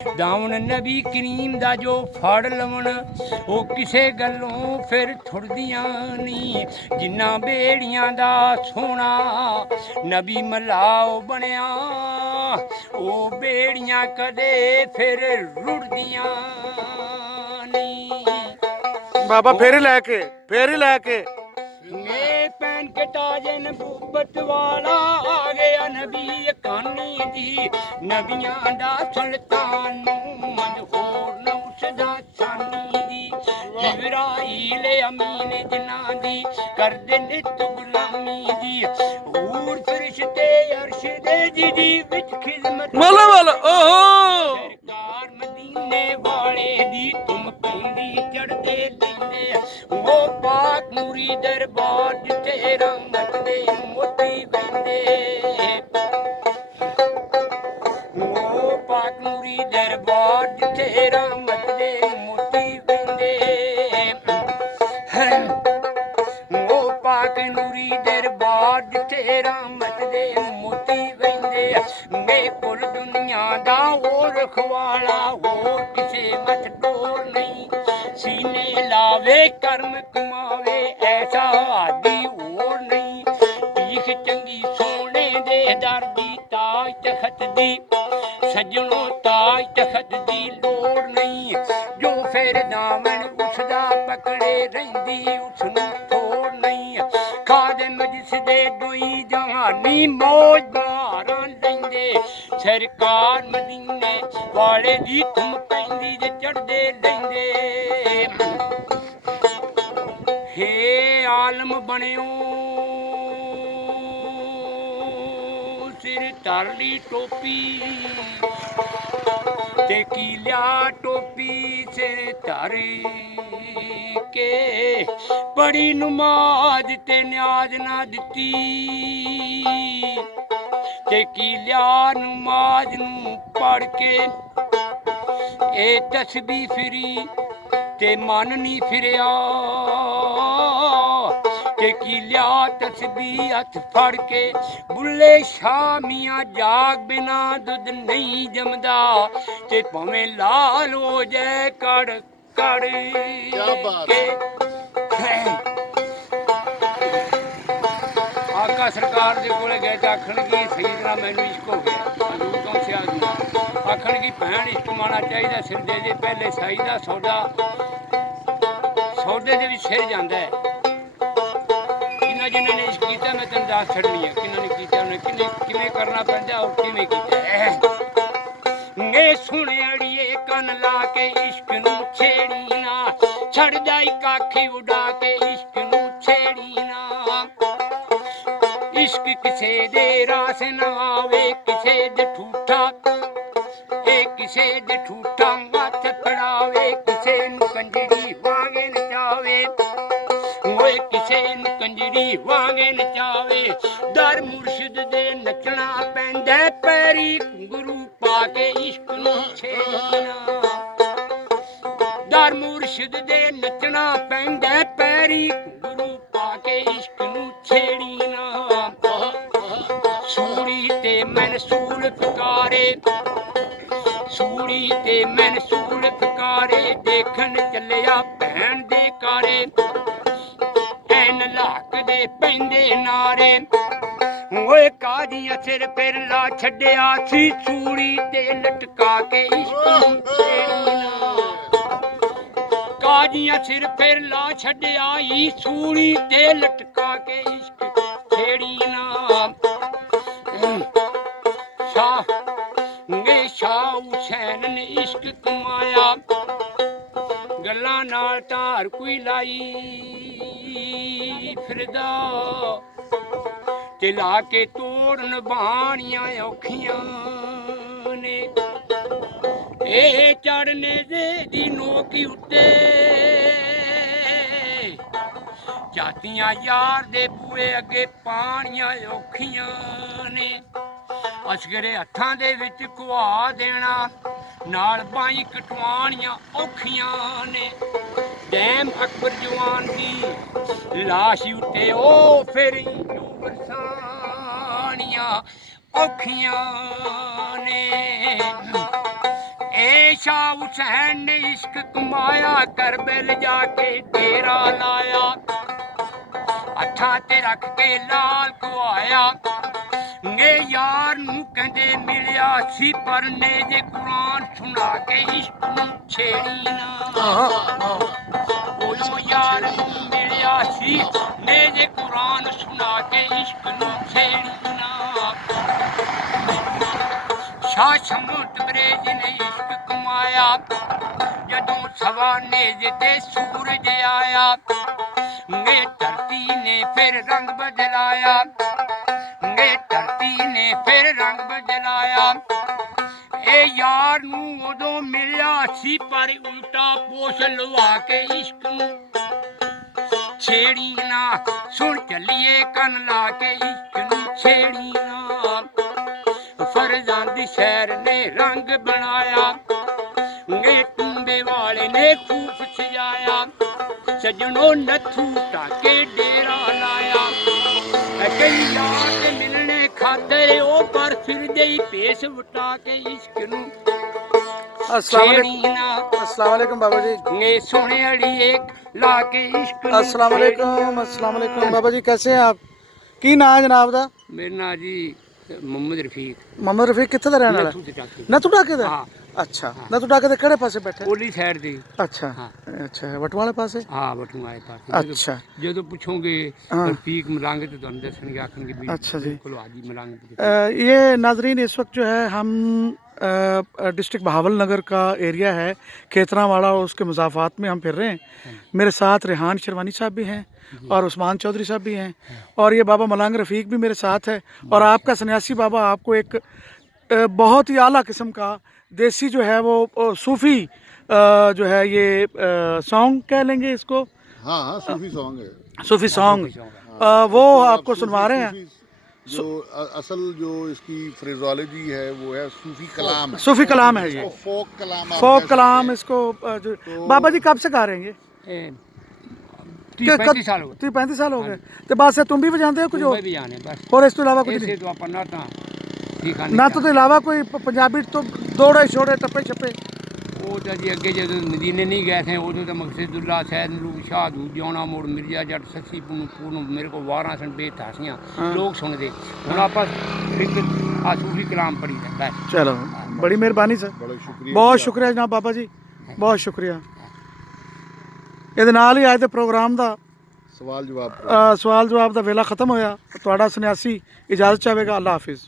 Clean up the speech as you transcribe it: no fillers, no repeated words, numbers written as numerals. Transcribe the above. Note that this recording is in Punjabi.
ਦਾਮਨ ਨਬੀ ਕਰੀਮ ਦਾ ਜੋ ਫੜ ਲਵਣ ਉਹ ਕਿਸੇ ਗੱਲੋਂ ਫਿਰ ਥੁੜਦੀਆਂ ਨਹੀਂ। ਜਿੰਨਾ ਬੇੜੀਆਂ ਦਾ ਸੋਹਣਾ ਨਬੀ ਮਲਾਓ ਬਣਿਆ ਉਹ ਬੇੜੀਆਂ ਕਦੇ ਫਿਰ ਰੁੜਦੀਆਂ ਨਹੀਂ। ਬਾਬਾ ਫੇਰ ਲੈ ਕੇ ਇਹ ਪੈਨ ਕੇ ਤਾਜੇ ਨਬੂਬਤ ਵਾਲਾ ਆ ਗਿਆ ਨਬੀ ਕਾਨੀ ਦੀ। ਨਬੀਆਂ ਦਾ ਸੁਲਤਾਨ ਨੂੰ ਮਨਹੂਰ ਨਾ ਉਸਦਾ ਸਾਨੀ ਦੀ। ਜਿਬਰਾਈਲ ਅਮੀਨ ਜਿਨ੍ਹਾਂ ਦੀ ਕਰਦੇ ਨਿਤ ਗੁਲਾਮੀ ਦੀ। ਹੂਰ ਫਰਿਸ਼ਤੇ ਅਰਸ਼ ਦੇ ਜੀ ਵਿੱਚ ਖਿਦਮਤ ਓਹੋ ਸਰਕਾਰ ਮਦੀਨੇ ਵਾਲੇ ਦੀ ਤੁਮ ਪੈਂਦੀ ਚੜਦੇ ਲੈਂਦੇ ਉਹ ਪਾਕ ਨੂਰੀ ਦਰਬਾਰ ਜਿੱਥੇ ਰਹਿਮਤ ਦੇ ਮੋਤੀ ਵਹਿੰਦੇ। ਉਹ ਪਾਕ ਨੂਰੀ ਦਰਬਾਰ ਜਿੱਥੇ ਰਹਿਮਤ ਦੇ ਮੋਤੀ ਵਹਿੰਦੇ। ਉਹ ਪਾਕ ਨੂਰੀ ਦਰਬਾਰ ਜਿੱਥੇ ਰਹਿਮਤ ਦੇ ਮੋਤੀ ਵਹਿੰਦੇ। ਮੇਰੇ ਕੋਲ ਦੁਨੀਆ ਦਾ ਹੋਰ ਰਖਵਾਲਾ ਹੋਰ ਕਿਸੇ ਮਤ ਡੋਰ ਨਹੀਂ। ਸੀਨੇ ਲਾਵੇ ਕਰਮ ਕਮਾਵੇ ਐਸਾ ਆਦੀ ਹੋਰ ਨਹੀਂ। ਪੀਖ ਚੰਗੀ ਸੋਹਣੇ ਦੇ ਦਰ ਦੀ ਤਾਜ ਤਖਤ ਦੀ ਸੱਜਣੋ ਤਾਜ ਤਖਤ ਦੀ ਲੋੜ ਨਹੀਂ। ਜੋ ਫਿਰ ਦਾਮਨ ਉਸਦਾ ਪਕੜੇ ਰਹਿੰਦੀ ਉਸਨੂੰ ਥੋੜ ਨਹੀਂ। ਖਾਦਮ ਜਿਸ ਦੇ ਦੋਈ ਜਹਾਨੀ ਮੌਜ ਬਹਾਰਾਂ ਲੈਂਦੇ। ਸਰਕਾਰ ਮਦੀਨੇ ਵਾਲੇ ਦੀ ਧੁੰਮ ਪੈਂਦੀ ਜੇ ਚੜਦੇ ਲੈਂਦੇ। ਹੇ ਆਲਮ ਬਣਿਓ ਸਿਰ ਧਰਲੀ ਟੋਪੀ ਤੇ ਕੀ ਲਿਆ ਟੋਪੀ ਸਿਰ ਧਰ ਕੇ। ਬੜੀ ਨਮਾਜ਼ ਤੇ ਨਿਆਜ਼ ਨਾ ਦਿੱਤੀ ਤੇ ਕੀ ਲਿਆ ਨਮਾਜ਼ ਨੂੰ ਪੜ ਕੇ। ਇਹ ਤਸਬੀਹ ਫਿਰੀ ਤੇ ਮਨ ਨਹੀਂ ਫਿਰਿਆ ਤੇ ਕੀ ਲਿਆ ਤਸਬੀਹ ਹੱਥ ਫੜ ਕੇ। ਬੁੱਲੇ ਸ਼ਾਹ ਮੀਆਂ ਜਾਗ ਬਿਨਾ ਦੁੱਧ ਨਹੀਂ ਜੰਮਦਾ ਤੇ ਭਾਵੇਂ ਲਾਲ ਹੋ ਜਾਏ ਕੜ ਕੜ ਕੇ। ਆਕਾ ਸਰਕਾਰ ਦੇ ਕੋਲੇ ਗਏ ਤਾਂ ਆਖਣਗੇ ਸਈਦਨਾ ਮੈਨੂੰ ਇਸ਼ਕ ਹੋ ਗਿਆ ਹਜ਼ੂਰ ਤੋਂ ਸਿਆਦੂ। ਆਖਣਗੇ ਭੈਣ ਇਸ਼ਕ ਮਾਣਾ ਚਾਹੀਦਾ ਸਿਰ ਦੇ ਜੇ ਪਹਿਲੇ ਸਾਈ ਦਾ ਸੌਦਾ ਸੌਦੇ ਦੇ ਵੀ ਸਿਰ ਜਾਂਦਾ ਹੈ। ਜਿਨ੍ਹਾਂ ਨੇ ਇਸ਼ਕ ਕੀਤਾ ਮੈਂ ਤੈਨੂੰ ਦੱਸ ਛੱਡਣੀ ਹੈ ਕਿਹਨਾਂ ਨੇ ਕੀਤਾ ਉਹਨੇ ਕਿਵੇਂ ਕਰਨਾ ਪੈਂਦਾ ਔਰ ਕਿਵੇਂ ਕੀਤਾ। ਇਹ ਸੁਣ ਅੜੀਏ ਕੰਨ ਲਾ ਕੇ ਇਸ਼ਕ ਨੂੰ ਛੇੜੀ ਨਾ ਛੱਡ ਜਾਈ ਕਾਖੀ ਉਡਾ ਕੇ ਇਸ਼ਕ ਨੂੰ ਛੇੜੀ ਨਾ। ਇਸ਼ਕ ਕਿਸੇ ਦੇ ਰਾਸ ਨਾ ਆਵੇ ਕਿਸੇ ਦੇ ਠੂਠਾ ਇਹ ਕਿਸੇ ਦੇ ਠੂਠਾ ਹੱਥ ਫੜਾਵੇ ਕਿਸੇ ਨੂੰ ਕੰਜਰੀ ਵਾਂਗੇ ਨਚਾਵੇ। ਓਏ ਕਿਸੇ ਨੂੰ ਕੰਜਰੀ ਵਾਂਗੇ ਨਚਾਵੇ। ਦਰ ਮੁਰਸ਼ਿਦ ਦੇ ਨੱਚਣਾ ਪੈਂਦਾ ਪੈਰੀ ਘੁੰਗਰੂ ਪਾ ਕੇ ਇਸ਼ਕ ਨੂੰ ਛੇੜਨਾ। ਦਰ ਮੁਰਸ਼ਿਦ ਦੇ ਨੱਚਣਾ ਪੈਂਦਾ ਪੈਰੀ ਘੁੰਗਰੂ ਪਾ ਕੇ ਇਸ਼ਕ ਨੂੰ ਛੇੜਨਾ। ਸੂਰੀ ਤੇ ਮਨਸੂਲ ਫਕਾਰੇ ਸੂਰੀ ਤੇ ਮਨਸੂਲ ਫਕਾਰੇ ਦੇਖਣ ਚੱਲਿਆ ਭੈਣ ਦੇ ਕਾਰੇ। ਐਨ ਲੱਕ ਦੇ ਪੈਂਦੇ ਨਾਰੇ ਓਏ ਕਾਦੀਆਂ ਸਿਰ ਫਿਰ ਲਾ ਛੱਡਿਆ ਸੀ ਸੂਰੀ ਤੇ ਲਟਕਾ ਕੇ ਇਸ਼ਕ ਨੂੰ ਛੇੜਨਾ। ਕਾਦੀਆਂ ਸਿਰ ਫਿਰ ਲਾ ਛੱਡਿਆ ਈ ਸੂਲੀ ਤੇ ਲਟਕਾ ਕੇ ਇਸ਼ਕ ਛੇੜਨਾ। ਸ਼ਾਹ ਹੁਸੈਨ ਨੇ ਇਸ਼ਕ ਕਮਾਇਆ ਗੱਲਾਂ ਨਾਲ ਧਾਰ ਕੋਈ ਲਾਈ ਫਿਰਦਾ ਤੇ ਲਾ ਕੇ ਤੋੜਨ ਬਾਣੀਆਂ ਔਖੀਆਂ ਨੇ। ਇਹ ਚੜਨੇ ਦੀ ਨੋਕੀ ਉੱਤੇ ਜਾਤੀਆਂ ਯਾਰ ਦੇ ਬੂਏ ਅੱਗੇ ਪਾਣੀਆਂ ਔਖੀਆਂ ਨੇ। ਅਸਗਰੇ ਹੱਥਾਂ ਦੇ ਵਿੱਚ ਘੁਆ ਦੇਣਾ ਨਾਲ ਬਾਈ ਕਟਵਾਣੀਆਂ ਔਖੀਆਂ ਨੇ। ਡੈਮ ਅਕਬਰ ਜਵਾਨ ਦੀ ਲਾਸ਼ ਉੱਤੇ ਉਹ ਫੇਰੀ ਬਰਸਾਣੀਆਂ ਔਖੀਆਂ ਨੇ। शाह हुसैन ने इश्क कमाया करबल जाके डेरा लाया अठा ते रख के लाल को आया गे यार नू कहंदे मिलिया सी पर ने जे कुरान सुना के इश्क नू छेड़ी ना ओयो यार नू मिलिया सी ने जे कुरान सुना के इश्क नू छेड़ी ना शाह शमूत बरेज ने इश्क कमाया जदों सवाने ते सूरज आया गे धरती ने फिर रंग बदलाया गे धरती ने फिर रंग बदलाया ए यार नू उदों मिलिया सी पर उल्टा पोश लवा के इश्क नू छेड़ी ना सुन चलिए कन ला के इश्क नू छेड़ी ना फरजां दी शहर ने रंग बनाया गे टूंबे वाले ने खूब सजाया सजनों नथू टाके डेरा लाया कई यार ते मिलने खातर ओ पर फिर दे पेश वटा के इश्क नू अस्सलाम वालेकुम बाबा जी। गे सोने अड़िए ला के इश्क नू अस्सलाम वालेकुम बाबा जी, कैसे हैं आप? की नाम है जनाब दा? मेरा नाम जी मोहम्मद रफीक मोहम्मद रफीक कित्थे दा रहने वाला? नथू ते टाके नथू टाके दा? हाँ अच्छा, नथू टाके दे किहड़े पासे बैठे? ओली साइड दी अच्छा हाँ। अच्छा, वटू वाले पासे? हाँ बटू आए पास अच्छा जो पूछोगे हाँ। रफीक मलांगे तो तुम दसणगे आखणगे भी अच्छा जी। बिल्कुल हाजी मलांगे ये नाजरीन इस वक्त जो है हम डिस्ट्रिक्ट बहावल नगर का एरिया है, खेतरावाड़ा और उसके मुजाफात में हम फिर रहे हैं। मेरे साथ रेहान शेरवानी साहब भी हैं और उस्मान चौधरी साहब भी हैं और ये बाबा मलांग रफ़ीक भी मेरे साथ है। और आपका सन्यासी बाबा आपको एक बहुत ही आला किस्म का देसी जो है वो सूफ़ी जो है ये सॉन्ग कह लेंगे इसको। हाँ हाँ सूफी सॉन्ग है। सूफ़ी सॉन्ग वो आपको सुनवा रहे हैं। जो असल जो इसकी फ्रेजोलॉजी है वो है सूफी कलाम है। सूफ़ी कलाम है ये, इसको फोक कलाम आप फोक कह कलाम सकते इसको जो बाबा जी कब से गा रहे हैं ये? 30-35 साल हो गए 35 साल हो गए तो बात से तुम भी बजाते हो कुछ मैं भी जाने बस और इस तो इलावा कुछ ऐसे नहीं? तो अपन ना था ठीक है ना तो इलावा कोई पंजाबी तो दौड़े छोड़े टप्पे छप्पे? वो तो जी अगे जो मदीने नहीं गए थे उदों तो मकसदुल्ला सैद नूर शाह दूजाना मोड़ मिर्जा जट ससी पूर्ण मेरे को 12 सन बेतहासियाँ लोग सुनते हूँ आप सूफी कलाम पढ़ी है बस। चलो बड़ी मेहरबानी सर, बड़ा शुक्रिया। बहुत शुक्रिया जनाब बाबा जी, बहुत शुक्रिया। ਇਹਦੇ ਨਾਲ ਹੀ ਅੱਜ ਦੇ ਪ੍ਰੋਗਰਾਮ ਦਾ सवाल जवाब ਸਵਾਲ ਜਵਾਬ ਦਾ ਵੇਲਾ ਖਤਮ ਹੋਇਆ। ਤੁਹਾਡਾ ਸੰਨਿਆਸੀ ਇਜਾਜ਼ਤ ਚਾਹੇਗਾ। ਅੱਲਾ ਹਾਫਿਜ਼।